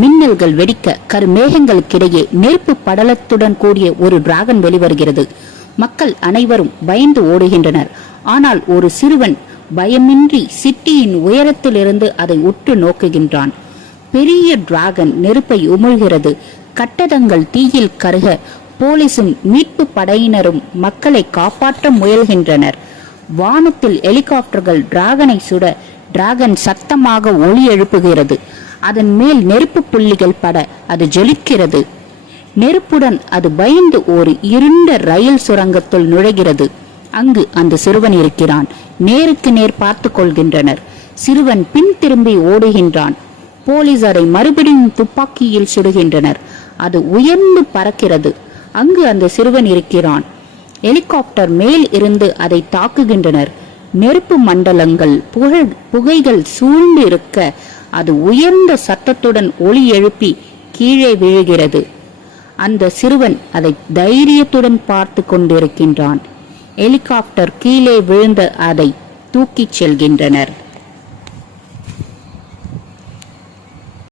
மின்னல்கள் வெடிக்க கருமேகங்களுக்கிடையே நெருப்பு படலத்துடன் கூடிய ஒரு டிராகன் வெளிவருகிறது. மக்கள் அனைவரும் பயந்து ஓடுகின்றனர். ஆனால் ஒரு சிறுவன் பயமின்றி சிட்டியின் உயரத்திலிருந்து அதை உற்று நோக்குகின்றான். பெரிய டிராகன் நெருப்பை உமிழ்கிறது. கட்டடங்கள் தீயில் கருக போலீசும் மீட்பு படையினரும் மக்களை காப்பாற்ற முயல்கின்றனர். வானத்தில் ஹெலிகாப்டர்கள் டிராகனை சுட டிராகன் சத்தமாக ஒலி எழுப்புகிறது. அதன் மேல் நெருப்பு புள்ளிகள் பட அது ஜொலிக்கிறது. நெருப்புடன் அது பயந்து ஒரு இருண்ட ரயில் சுரங்கத்தில் நுழைகிறது. அங்கு அந்த சிறுவன் இருக்கிறான். நேருக்கு நேர் பார்த்து கொள்கின்றனர். சிறுவன் பின் திரும்பி ஓடுகின்றான். போலீஸ் அதை மறுபடியும் துப்பாக்கியில் சுடுகின்றனர். அது உயர்ந்து பறக்கிறது. அங்கு அந்த சிறுவன் இருக்கிறான். ஹெலிகாப்டர் மேல் இருந்து அதை தாக்குகின்றனர். நெருப்பு மண்டலங்கள் புகைகள் சூழ்ந்து இருக்க அது உயர்ந்த சத்தத்துடன் ஒலி எழுப்பி கீழே விழுகிறது. அந்த சிறுவன் அதை தைரியத்துடன் பார்த்து கொண்டிருக்கின்றான். ஹெலிகாப்டர் கீழே விழுந்த அதை தூக்கிச் செல்கின்றனர்.